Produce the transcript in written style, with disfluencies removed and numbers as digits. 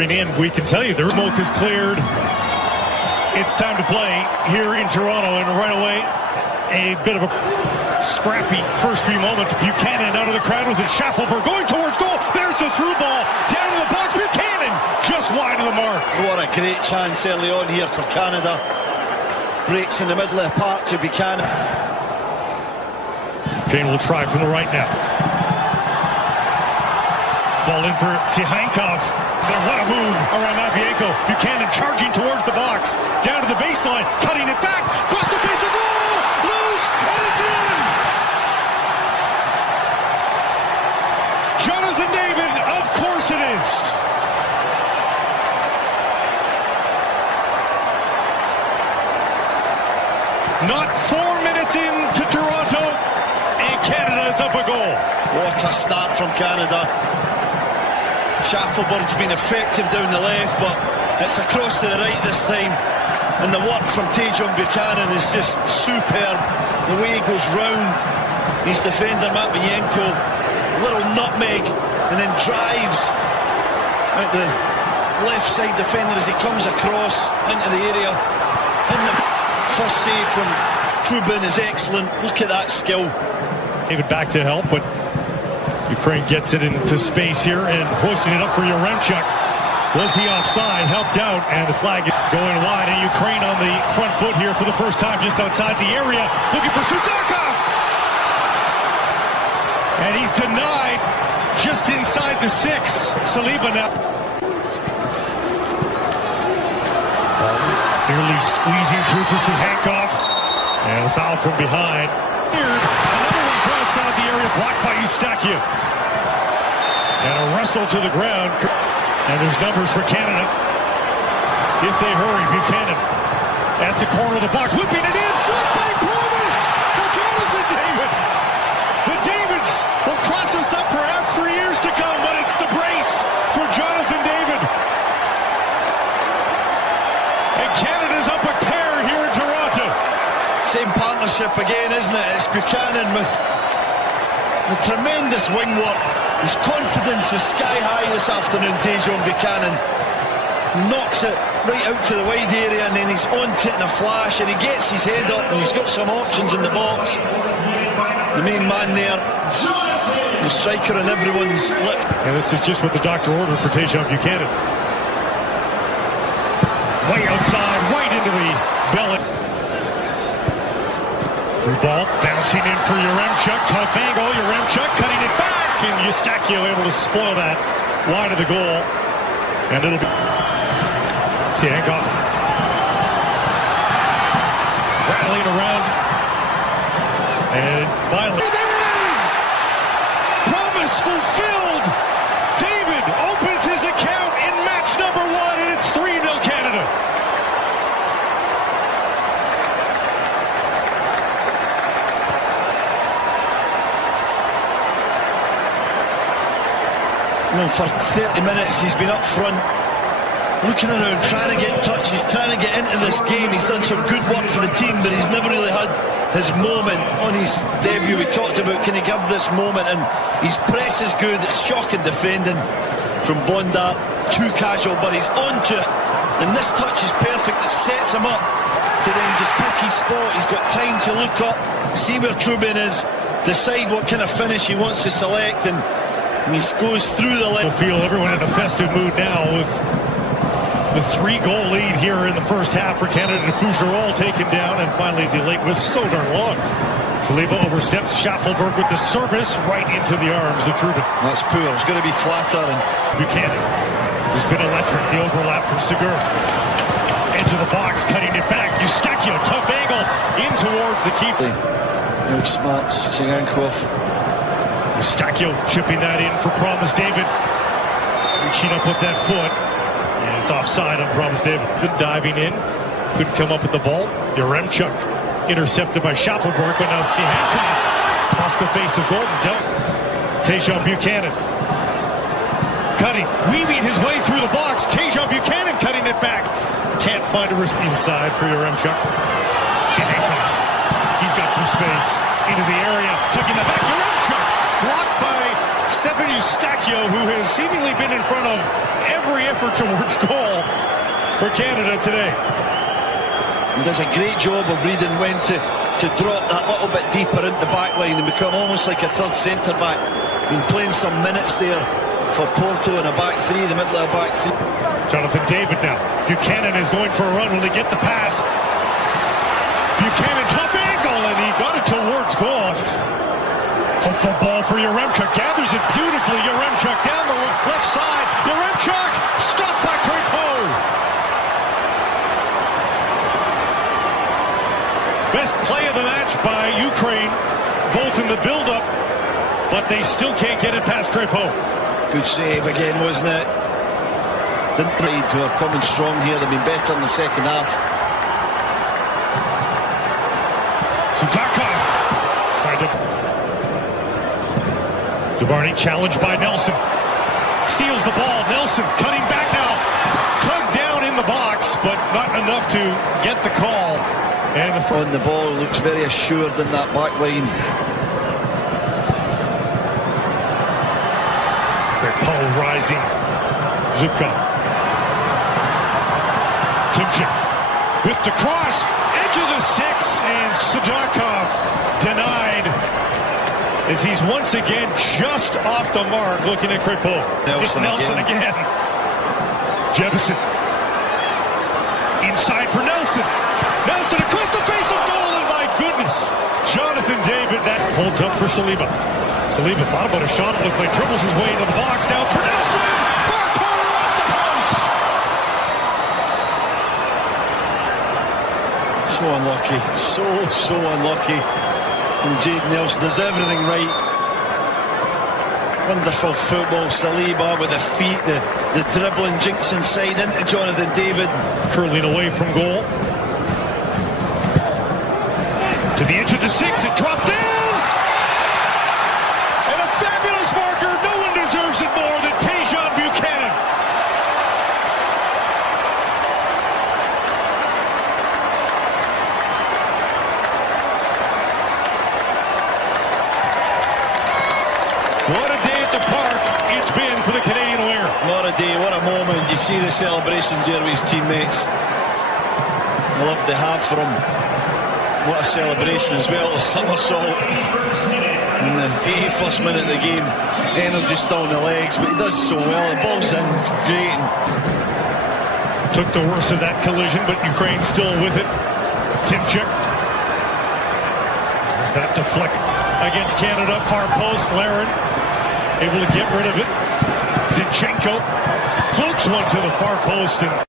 In, we can tell you their smoke is cleared. It's time to play here in Toronto, and right away a bit of a scrappy first few moments. Buchanan out of the crowd with it. Schaffelberg going towards goal. There's the through ball down to the box. Buchanan just wide of the mark. What a great chance early on here for Canada. Breaks in the middle of the park to Buchanan. Jane will try from the right now. Ball in for Sihankov. What a move around Matvienko. Buchanan charging towards the box. Down to the baseline. Cutting it back. Cross the face of goal. Loose. And it's in. Jonathan David. Of course it is. Not 4 minutes into Toronto. And Canada is up a goal. What a start from Canada. Schaffelberg's been effective down the left, but it's across to the right this time. And the work from Tajon Buchanan is just superb. The way he goes round his defender Matvienko, little nutmeg, and then drives at the left side defender as he comes across into the area. And the first save from Trubin is excellent. Look at that skill. David back to help, but Ukraine gets it into space here and hoisting it up for Yaremchuk. Was he offside? Helped out, and the flag is going wide. And Ukraine on the front foot here for the first time just outside the area. Looking for Sudakov! And he's denied just inside the 6. Saliba now. Nearly squeezing through for Sihankov. And a foul from behind. Another one from outside the area, blocked by Eustaquio. And a wrestle to the ground. And there's numbers for Canada. If they hurry, Buchanan at the corner of the box, whipping it in, flipped by Promise to Jonathan David. The Davids will cross us up perhaps for years to come, but it's the brace for Jonathan David. And Canada's up a pair here in Toronto. Same partnership again, isn't it? It's Buchanan with the tremendous wing work. His confidence is sky high this afternoon. Tajon Buchanan knocks it right out to the wide area, and then he's onto it in a flash, and he gets his head up, and he's got some options in the box. The main man there, the striker on everyone's lip. And this is just what the doctor ordered for Tajon Buchanan. Way outside, right into the belly. Through ball, bouncing in for Yaremchuk. Tough angle, Yaremchuk cutting it back. And Eustaquio able to spoil that wide of the goal. And it'll be Sihankov rattling around. And finally, there it is! Promise fulfilled! David opens his account in match number 1, and it's 3-0 Canada. Well, for 30 minutes he's been up front, looking around, trying to get touches, trying to get into this game. He's done some good work for the team, but he's never really had his moment on his debut. We talked about, can he give this moment? And his press is good. It's shocking defending from Bonda. Too casual, but he's onto it. And this touch is perfect. It sets him up to then just pick his spot. He's got time to look up, see where Trubin is, decide what kind of finish he wants to select, and he goes through the leg. Feel everyone in a festive mood now with the 3-goal lead here in the first half for Canada. Fougerolles taken down, and finally the late was so darn long. Saliba oversteps Schaffelberg with the service right into the arms of Trubin. That's poor. It's going to be flatter. And Buchanan has been electric. The overlap from Segur into the box, cutting it back. Eustaquio, tough angle in towards the keeper. Outsmarts Sihankov. Eustaquio chipping that in for Promise David. Reaching up with that foot. And it's offside on Promise David. Good diving in. Couldn't come up with the ball. Yaremchuk intercepted by Schaffelberg, but now Sihankov across the face of Golden dealt. Tajon Buchanan cutting, weaving his way through the box. Tajon Buchanan cutting it back. Can't find a risk inside for Yaremchuk. Sihankov. He's got some space into the area. Tucking the back. Yaremchuk blocked by Stefan Eustachio, who has seemingly been in front of every effort towards goal for Canada today. He does a great job of reading when to drop that little bit deeper into the back line and become almost like a third centre-back. Been playing some minutes there for Porto in a back three, the middle of a back three. Jonathan David now. Buchanan is going for a run. Will he get the pass? Buchanan, top angle, and he got it towards goal. Hopeful ball for Yaremchuk. Gathers it beautifully. Yaremchuk down the left side. Yaremchuk stopped by Crépeau. Best play of the match by Ukraine, both in the build-up, but they still can't get it past Crépeau. Good save again, wasn't it? Didn't play to have coming strong here. They've been better in the second half. Sudakov tried to. Dubarny challenged by Nelson. Steals the ball. Nelson cutting back now. Tugged down in the box, but not enough to get the call. And on the ball, looks very assured in that back line. Paul rising. Zubkov. Timchin with the cross. Edge of the six, and Sudakov denied as he's once again just off the mark looking at Crépeau. It's Nelson again. Jebison. Inside for Nelson. Nelson across the face of goal, and my goodness. Jonathan David, that holds up for Saliba. Saliba thought about a shot, it looked like dribbles his way into the box, down for Nelson! Far corner off the post! So unlucky, so unlucky. And Jade Nelson does everything right. Wonderful football, Saliba with the feet, the dribbling, jinks inside into Jonathan David. Curling away from goal. To the edge of the six, it dropped in! And a fabulous marker, no one deserves it more than Tajon Buchanan. What a day at the park it's been for the Canadian winger. What a day, what a moment. You see the celebrations there with his teammates. The love they have for him. What a celebration as well. A somersault in the 81st minute of the game. Energy still in the legs, but he does so well. The ball's in, it's great. Took the worst of that collision, but Ukraine still with it. Timchuk. As that deflect against Canada, far post. Larin able to get rid of it. Zinchenko floats one to the far post and